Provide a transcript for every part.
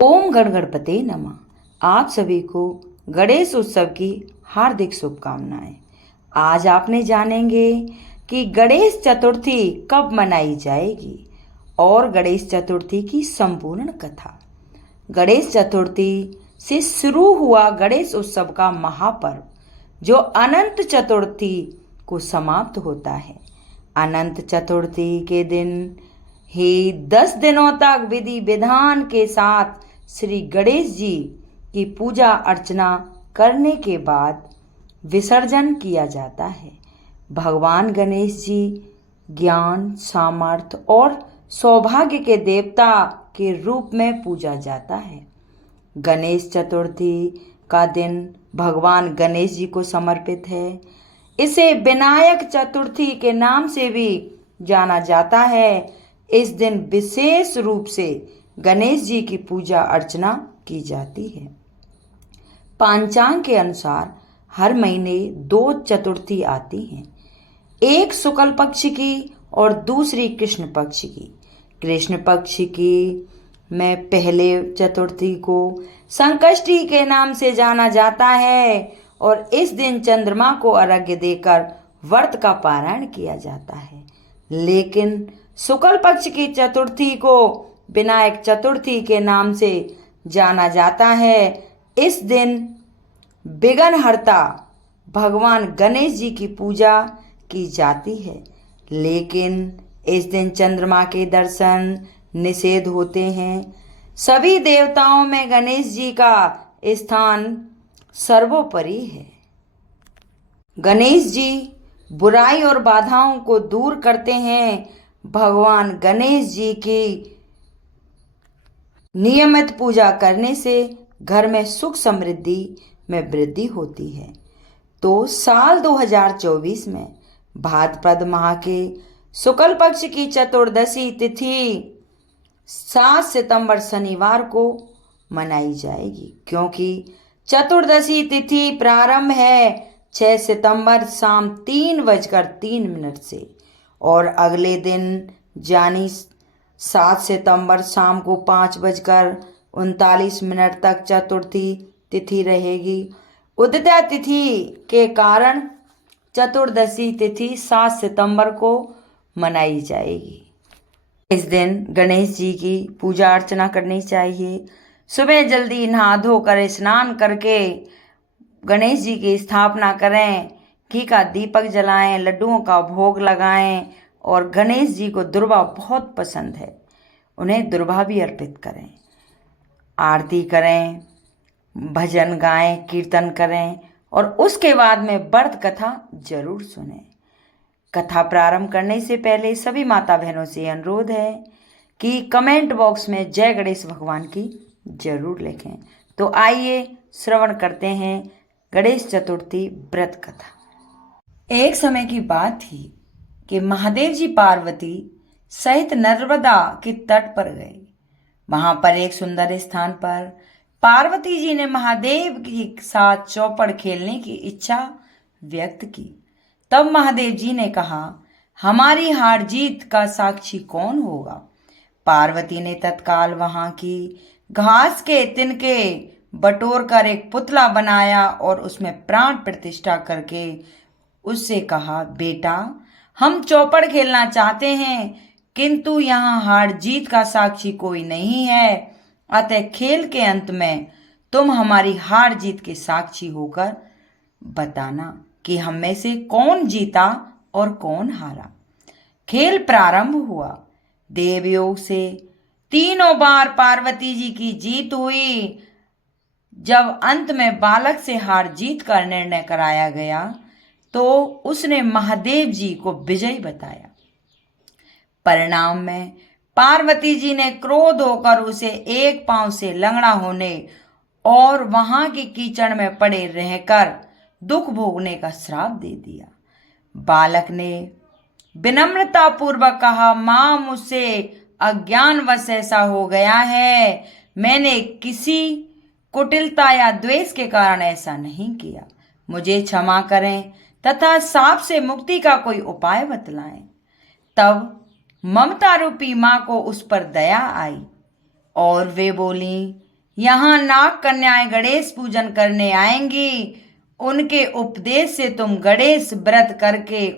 ओम गण गणपते नमः। आप सभी को गणेश उत्सव की हार्दिक शुभकामनाएं। आज आपने जानेंगे कि गणेश चतुर्थी कब मनाई जाएगी और गणेश चतुर्थी की संपूर्ण कथा। गणेश चतुर्थी से शुरू हुआ गणेश उत्सव का महापर्व जो अनंत चतुर्थी को समाप्त होता है। अनंत चतुर्थी के दिन ही 10 दिनों तक विधि विधान के साथ श्री गणेश जी की पूजा अर्चना करने के बाद विसर्जन किया जाता है। भगवान गणेश जी ज्ञान, सामर्थ्य और सौभाग्य के देवता के रूप में पूजा जाता है। गणेश चतुर्थी का दिन भगवान गणेश जी को समर्पित है। इसे विनायक चतुर्थी के नाम से भी जाना जाता है। इस दिन विशेष रूप से गणेश जी की पूजा अर्चना की जाती है। पंचांग के अनुसार हर महीने 2 चतुर्थी आती हैं, एक शुक्ल पक्ष की और दूसरी कृष्ण पक्ष की। कृष्ण पक्ष की में पहले चतुर्थी को संकष्टी के नाम से जाना जाता है और इस दिन चंद्रमा को अर्घ्य देकर व्रत का पारायण किया जाता है। लेकिन शुक्ल पक्ष की चतुर्थी को विनायक चतुर्थी के नाम से जाना जाता है। इस दिन विघ्नहर्ता भगवान गणेश जी की पूजा की जाती है, लेकिन इस दिन चंद्रमा के दर्शन निषेध होते हैं। सभी देवताओं में गणेश जी का स्थान सर्वोपरि है। गणेश जी बुराई और बाधाओं को दूर करते हैं। भगवान गणेश जी की नियमित पूजा करने से घर में सुख समृद्धि में वृद्धि होती है। तो साल 2024 में भाद्रपद माह के शुक्ल पक्ष की चतुर्दशी तिथि 7 सितंबर शनिवार को मनाई जाएगी, क्योंकि चतुर्दशी तिथि प्रारंभ है 6 सितंबर शाम 3:03 से और अगले दिन यानी 7 सितंबर शाम को 5:39 तक चतुर्थी तिथि रहेगी। उदिता तिथि के कारण चतुर्दशी तिथि 7 सितंबर को मनाई जाएगी। इस दिन गणेश जी की पूजा अर्चना करनी चाहिए। सुबह जल्दी नहा धोकर स्नान करके गणेश जी की स्थापना करें, घी का दीपक जलाएं, लड्डुओं का भोग लगाएं और गणेश जी को दुर्वा बहुत पसंद है, उन्हें दुर्वा भी अर्पित करें। आरती करें, भजन गाएं, कीर्तन करें और उसके बाद में व्रत कथा जरूर सुनें। कथा प्रारंभ करने से पहले सभी माता बहनों से अनुरोध है कि कमेंट बॉक्स में जय गणेश भगवान की जरूर लिखें। तो आइए श्रवण करते हैं गणेश चतुर्थी व्रत कथा। एक समय की बात थी कि महादेव जी पार्वती सहित नर्मदा के तट पर गए। वहां पर एक सुंदर स्थान पर पार्वती जी ने महादेव के साथ चौपड़ खेलने की इच्छा व्यक्त की। तब महादेव जी ने कहा, हमारी हार जीत का साक्षी कौन होगा? पार्वती ने तत्काल वहां की घास के तिनके बटोर कर एक पुतला बनाया और उसमें प्राण प्रतिष्ठा करके उससे कहा, बेटा, हम चौपड़ खेलना चाहते हैं, किंतु यहाँ हार जीत का साक्षी कोई नहीं है, अतः खेल के अंत में तुम हमारी हार जीत के साक्षी होकर बताना कि हम में से कौन जीता और कौन हारा। खेल प्रारंभ हुआ। देवयोग से 3 बार पार्वती जी की जीत हुई। जब अंत में बालक से हार जीत का निर्णय कराया गया तो उसने महादेव जी को विजयी बताया। परिणाम में पार्वती जी ने क्रोध होकर उसे एक पांव से लंगड़ा होने और वहां की कीचड़ में पड़े रहकर दुख भोगने का श्राप दे दिया। बालक ने विनम्रता पूर्वक कहा, मां, मुझसे अज्ञानवश ऐसा हो गया है, मैंने किसी कुटिलता या द्वेष के कारण ऐसा नहीं किया, मुझे क्षमा करें तथा साप से मुक्ति का कोई उपाय बतलाएं। तब ममता रूपी मां को उस पर दया आई और वे बोली, यहाँ नाग कन्याएं गणेश पूजन करने आएंगी। उनके उपदेश से तुम गणेश व्रत करके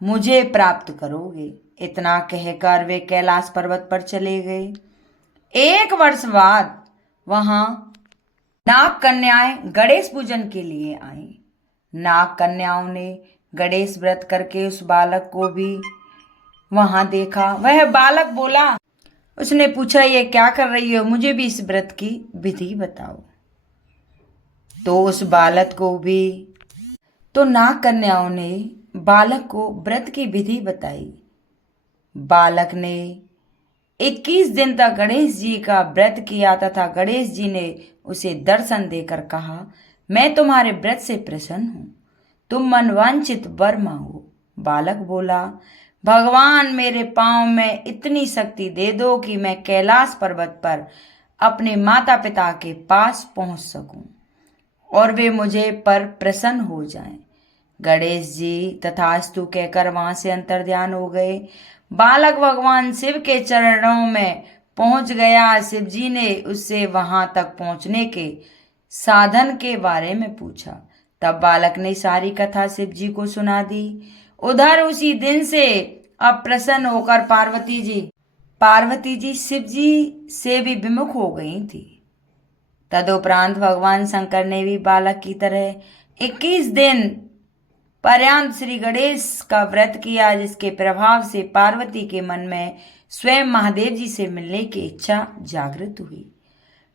मुझे प्राप्त करोगे। इतना कहकर वे कैलाश पर्वत पर चले गए। 1 वर्ष बाद वहां नाग कन्याएं गणेश पूजन के लिए आई। नाग कन्याओं ने गणेश व्रत करके उस बालक को भी वहां देखा। वह बालक बोला, उसने पूछा, ये क्या कर रही हो? मुझे भी इस व्रत की विधि बताओ। तो उस बालक को भी नाग कन्याओं ने बालक को व्रत की विधि बताई। बालक ने 21 दिन तक गणेश जी का व्रत किया तथा गणेश जी ने उसे दर्शन देकर कहा, मैं तुम्हारे व्रत से प्रसन्न हूं, तुम मनवांछित वर मांगो। बालक बोला, भगवान मेरे पांव में इतनी शक्ति दे दो कि मैं कैलाश पर्वत पर अपने माता पिता के पास पहुंच सकूं और वे मुझे पर प्रसन्न हो जाएं। गणेश जी तथास्तु कहकर वहां से अंतर्ध्यान हो गए। बालक भगवान शिव के चरणों में पहुंच गया। शिव जी ने उससे वहां तक पहुंचने के साधन के बारे में पूछा। तब बालक ने सारी कथा शिव जी को सुना दी। उधर उसी दिन से अब प्रसन्न होकर पार्वती जी शिव जी से भी विमुख हो गई थी। तदुपरांत भगवान शंकर ने भी बालक की तरह 21 दिन पर्यंत श्री गणेश का व्रत किया, जिसके प्रभाव से पार्वती के मन में स्वयं महादेव जी से मिलने की इच्छा जागृत हुई।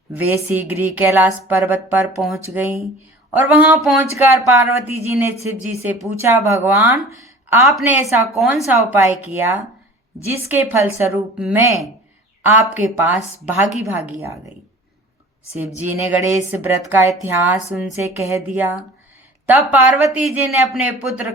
वे शीघ्र ही कैलाश पर्वत पर पहुंच गईं और वहां पहुंचकर पार्वती जी ने शिव जी से पूछा, भगवान आपने ऐसा कौन सा उपाय किया जिसके फलस्वरूप मैं आपके पास भागी भागी आ गई? शिव जी ने गणेश व्रत का इतिहास उनसे कह दिया। तब पार्वती जी ने अपने पुत्र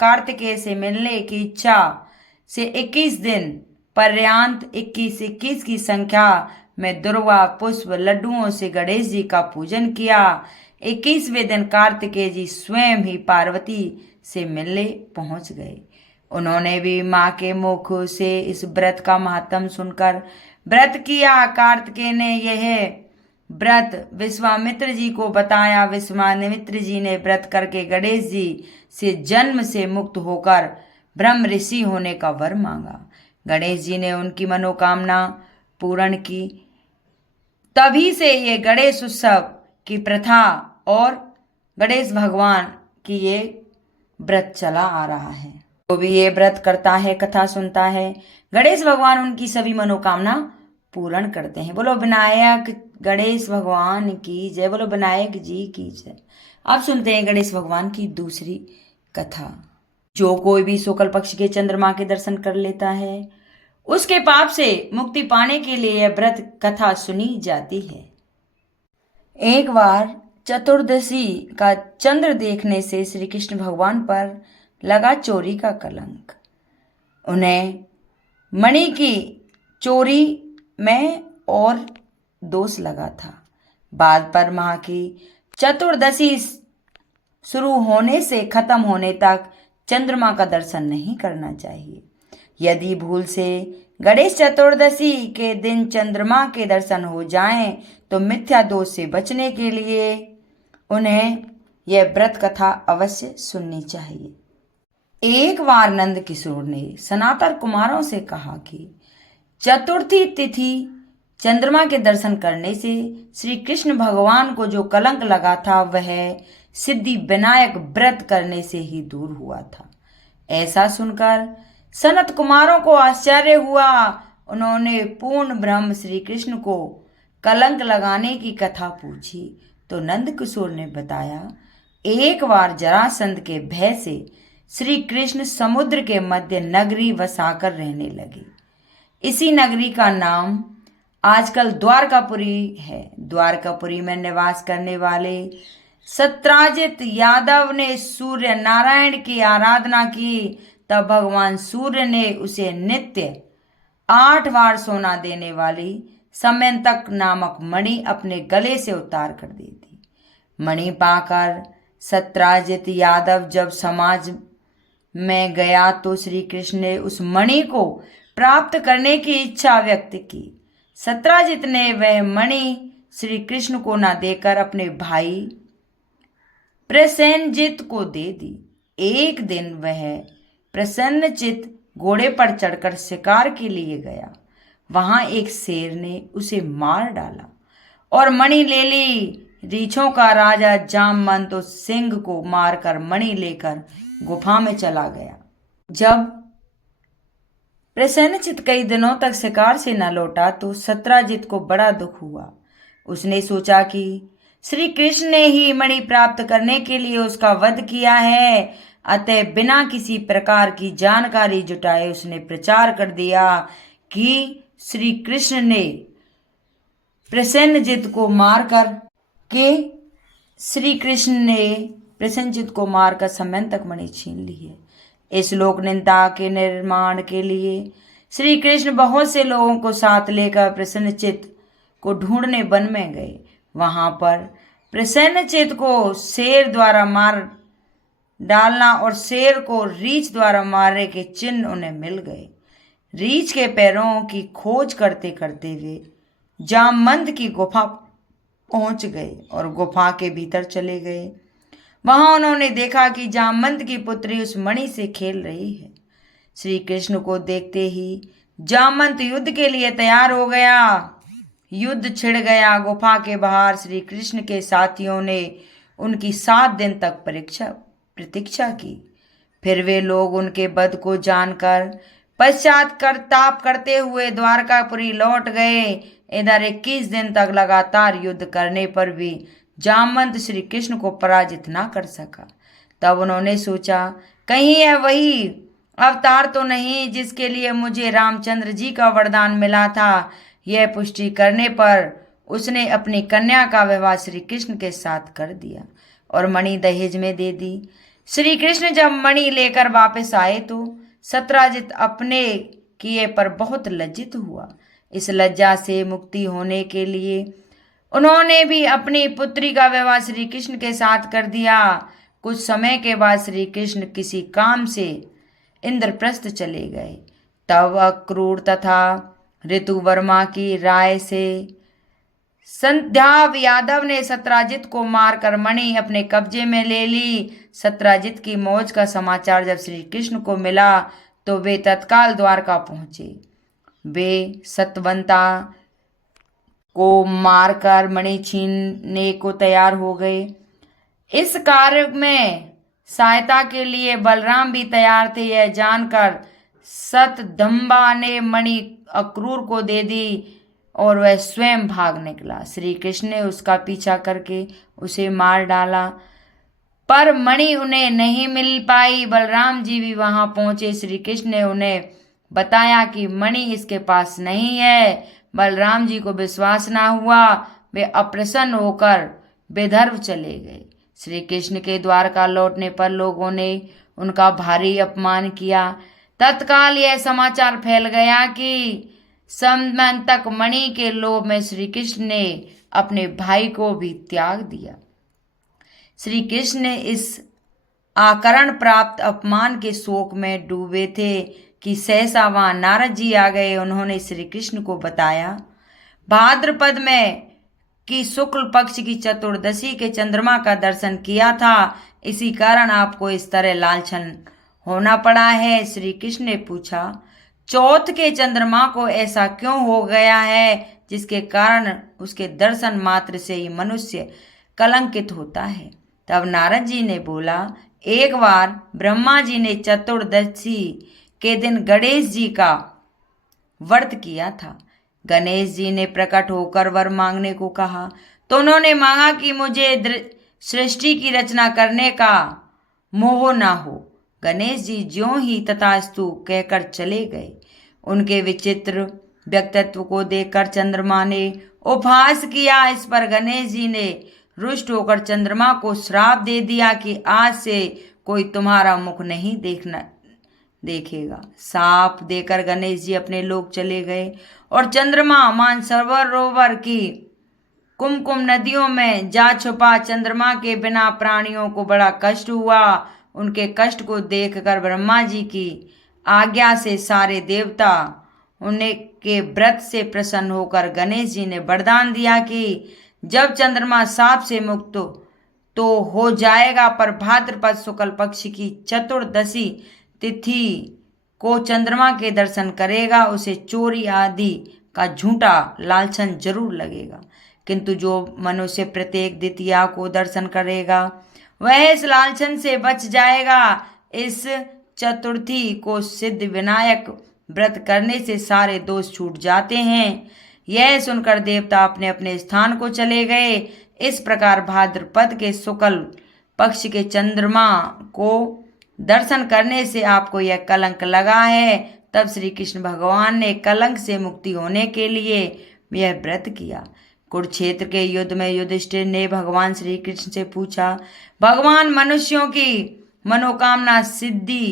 कार्तिकेय से मिलने की इच्छा से 21 दिन पर्यंत 21 की संख्या में दुर्वा पुष्प लड्डुओं से गणेश जी का पूजन किया। 21वें दिन कार्तिकेय जी स्वयं ही पार्वती से मिलने पहुंच गए। उन्होंने भी मां के मुख से इस व्रत का महात्म सुनकर व्रत किया। कार्तिकेय ने यह व्रत विश्वामित्र जी को बताया। विश्वामित्र जी ने व्रत करके गणेश जी से जन्म से मुक्त होकर ब्रह्म ऋषि होने का वर मांगा। गणेश जी ने उनकी मनोकामना पूर्ण की। तभी से ये गणेश उत्सव की प्रथा और गणेश भगवान की ये व्रत चला आ रहा है। जो भी ये व्रत करता है, कथा सुनता है, गणेश भगवान उनकी सभी मनोकामना पूर्ण करते हैं। बोलो विनायक गणेश भगवान की जय। बोलो विनायक जी की जय। अब सुनते हैं गणेश भगवान की दूसरी कथा। जो कोई भी शुक्ल पक्ष के चंद्रमा के दर्शन कर लेता है, उसके पाप से मुक्ति पाने के लिए यह व्रत कथा सुनी जाती है। एक बार चतुर्दशी का चंद्र देखने से श्री कृष्ण भगवान पर लगा चोरी का कलंक। उन्हें मणि की चोरी में और दोष लगा था। बाद पर माह की चतुर्दशी शुरू होने से खत्म होने तक चंद्रमा का दर्शन नहीं करना चाहिए। यदि भूल से गणेश चतुर्दशी के दिन चंद्रमा के दर्शन हो जाएं, तो मिथ्या दोष से बचने के लिए उन्हें यह व्रत कथा अवश्य सुननी चाहिए। एक बार नंद किशोर ने सनातन कुमारों से कहा कि चतुर्थी तिथि चंद्रमा के दर्शन करने से श्री कृष्ण भगवान को जो कलंक लगा था, वह सिद्धि विनायक व्रत करने से ही दूर हुआ था। ऐसा सुनकर सनत कुमारों को आश्चर्य हुआ। उन्होंने पूर्ण ब्रह्म श्री कृष्ण को कलंक लगाने की कथा पूछी तो नंद किशोर ने बताया, एक बार जरासंध के भय से श्री कृष्ण समुद्र के मध्य नगरी बसाकर रहने लगे। इसी नगरी का नाम आजकल द्वारकापुरी है। द्वारकापुरी में निवास करने वाले सत्राजित यादव ने सूर्य नारायण की आराधना की। तब भगवान सूर्य ने उसे नित्य 8 बार सोना देने वाली समयंतक नामक मणि अपने गले से उतार कर दी थी। मणि पाकर सत्राजित यादव जब समाज में गया तो श्री कृष्ण ने उस मणि को प्राप्त करने की इच्छा व्यक्त की। सत्राजित ने वह मणि श्री कृष्ण को न देकर अपने भाई प्रसेनजित को दे दी। एक दिन वह प्रसन्नचित घोड़े पर चढ़कर शिकार के लिए गया। वहां एक शेर ने उसे मार डाला और मणि ले ली। रीछों का राजा जामवंत उस सिंह को मारकर मणि लेकर गुफा में चला गया। जब प्रसन्नचित कई दिनों तक शिकार से न लौटा तो सत्राजित को बड़ा दुख हुआ। उसने सोचा कि श्री कृष्ण ने ही मणि प्राप्त करने के लिए उसका वध किया है, अतः बिना किसी प्रकार की जानकारी जुटाए उसने प्रचार कर दिया कि श्री कृष्ण ने प्रसेनजित को मारकर समयंतक मणि छीन ली है। इस लोक निंदा के निर्माण के लिए श्री कृष्ण बहुत से लोगों को साथ लेकर प्रसन्नचित को ढूंढने वन में गए। वहां पर प्रसन्नचित को शेर द्वारा मार डालना और शेर को रीछ द्वारा मारने के चिन्ह उन्हें मिल गए। रीछ के पैरों की खोज करते करते वे जामवंत की गुफा पहुंच गए और गुफा के भीतर चले गए। वहां उन्होंने देखा कि जामवंत की पुत्री उस मणि से खेल रही है। श्री कृष्ण को देखते ही जामवंत युद्ध के लिए तैयार हो गया। युद्ध छिड़ गया। गुफा के बाहर श्री कृष्ण के साथियों ने उनकी 7 दिन तक प्रतीक्षा की। फिर वे लोग उनके वध को जानकर पश्चाताप करते हुए द्वारकापुरी लौट गए। इधर 21 दिन तक लगातार युद्ध करने पर भी जामवंत श्री कृष्ण को पराजित ना कर सका। तब उन्होंने सोचा, कहीं यह वही अवतार तो नहीं जिसके लिए मुझे रामचंद्र जी का वरदान मिला था। यह पुष्टि करने पर उसने अपनी कन्या का विवाह श्री कृष्ण के साथ कर दिया और मणि दहेज में दे दी। श्री कृष्ण जब मणि लेकर वापस आए तो सत्राजित अपने किए पर बहुत लज्जित हुआ। इस लज्जा से मुक्ति होने के लिए उन्होंने भी अपनी पुत्री का विवाह श्री कृष्ण के साथ कर दिया। कुछ समय के बाद श्री कृष्ण किसी काम से इंद्रप्रस्थ चले गए। तब अक्रूर तथा ऋतुवर्मा की राय से संध्या यादव ने सत्राजित को मारकर मणि अपने कब्जे में ले ली। सत्राजित की मौज का समाचार जब श्री कृष्ण को मिला तो वे तत्काल द्वारका पहुंचे। वे सतवंता को मारकर मणि छीनने को तैयार हो गए। इस कार्य में सहायता के लिए बलराम भी तैयार थे। यह जानकर सतदंबा ने मणि अक्रूर को दे दी और वह स्वयं भाग निकला। श्री कृष्ण ने उसका पीछा करके उसे मार डाला, पर मणि उन्हें नहीं मिल पाई। बलराम जी भी वहां पहुंचे। श्री कृष्ण ने उन्हें बताया कि मणि इसके पास नहीं है। बलराम जी को विश्वास ना हुआ। वे अप्रसन्न होकर विदर्भ चले गए। श्री कृष्ण के द्वारका लौटने पर लोगों ने उनका भारी अपमान किया। तत्काल यह समाचार फैल गया कि समयंतक मणि के लोभ में श्री कृष्ण ने अपने भाई को भी त्याग दिया। श्री कृष्ण ने इस आकरण प्राप्त अपमान के शोक में डूबे थे कि सहसा वहां नारद जी आ गए। उन्होंने श्री कृष्ण को बताया, भाद्रपद में की शुक्ल पक्ष की चतुर्दशी के चंद्रमा का दर्शन किया था, इसी कारण आपको इस तरह लालछन होना पड़ा है। श्री कृष्ण ने पूछा, चौथ के चंद्रमा को ऐसा क्यों हो गया है जिसके कारण उसके दर्शन मात्र से ही मनुष्य कलंकित होता है। तब नारद जी ने बोला, एक बार ब्रह्मा जी ने चतुर्दशी के दिन गणेश जी का व्रत किया था। गणेश जी ने प्रकट होकर वर मांगने को कहा तो उन्होंने मांगा कि मुझे सृष्टि की रचना करने का मोह ना हो। गणेश जी ज्यों ही तथास्तु कहकर चले गए। उनके विचित्र व्यक्तित्व को देखकर चंद्रमा ने उपहास किया। इस पर गणेश जी ने रुष्ट होकर चंद्रमा को श्राप दे दिया कि आज से कोई तुम्हारा मुख नहीं देखेगा। साप देकर गणेश जी अपने लोक चले गए और चंद्रमा मानसरोवर की कुमकुम नदियों में जा छुपा। चंद्रमा के बिना प्राणियों को बड़ा कष्ट हुआ। उनके कष्ट को देखकर ब्रह्मा जी की आज्ञा से सारे देवता उनके व्रत से प्रसन्न होकर गणेश जी ने वरदान दिया कि जब चंद्रमा साप से मुक्त तो हो जाएगा, पर भाद्रपद शुक्ल पक्ष की चतुर्दशी तिथि को चंद्रमा के दर्शन करेगा उसे चोरी आदि का झूठा लालचन जरूर लगेगा, किंतु जो मनुष्य प्रत्येक द्वितीया को दर्शन करेगा वह इस लालचन से बच जाएगा। इस चतुर्थी को सिद्ध विनायक व्रत करने से सारे दोष छूट जाते हैं। यह सुनकर देवता अपने अपने स्थान को चले गए। इस प्रकार भाद्रपद के शुक्ल पक्ष के चंद्रमा को दर्शन करने से आपको यह कलंक लगा है। तब श्री कृष्ण भगवान ने कलंक से मुक्ति होने के लिए यह व्रत किया। कुरुक्षेत्र के युद्ध में युधिष्ठिर ने भगवान श्री कृष्ण से पूछा, भगवान, मनुष्यों की मनोकामना सिद्धि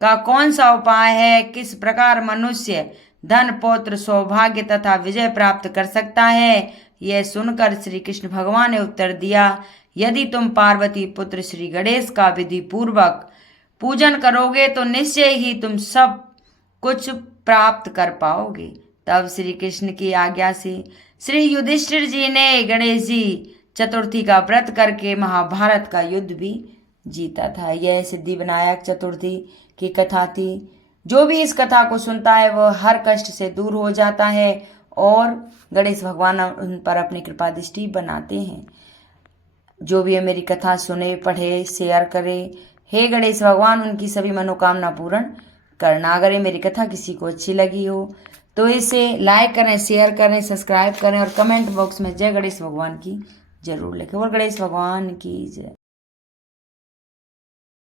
का कौन सा उपाय है? किस प्रकार मनुष्य धन, पौत्र, सौभाग्य तथा विजय प्राप्त कर सकता है? यह सुनकर श्री कृष्ण भगवान ने उत्तर दिया, यदि तुम पार्वती पुत्र श्री गणेश का विधि पूर्वक पूजन करोगे तो निश्चय ही तुम सब कुछ प्राप्त कर पाओगे। तब श्री कृष्ण की आज्ञा से श्री युधिष्ठिर जी ने गणेश जी चतुर्थी का व्रत करके महाभारत का युद्ध भी जीता था। यह सिद्धि विनायक चतुर्थी की कथा थी। जो भी इस कथा को सुनता है वह हर कष्ट से दूर हो जाता है और गणेश भगवान उन पर अपनी कृपा दृष्टि बनाते हैं। जो भी है मेरी कथा सुने, पढ़े, शेयर करे। हे गणेश भगवान, उनकी सभी मनोकामना पूर्ण करना। अगर ये मेरी कथा किसी को अच्छी लगी हो तो इसे लाइक करें, शेयर करें, सब्सक्राइब करें और कमेंट बॉक्स में जय गणेश भगवान की जरूर लिखें। और गणेश भगवान की जय।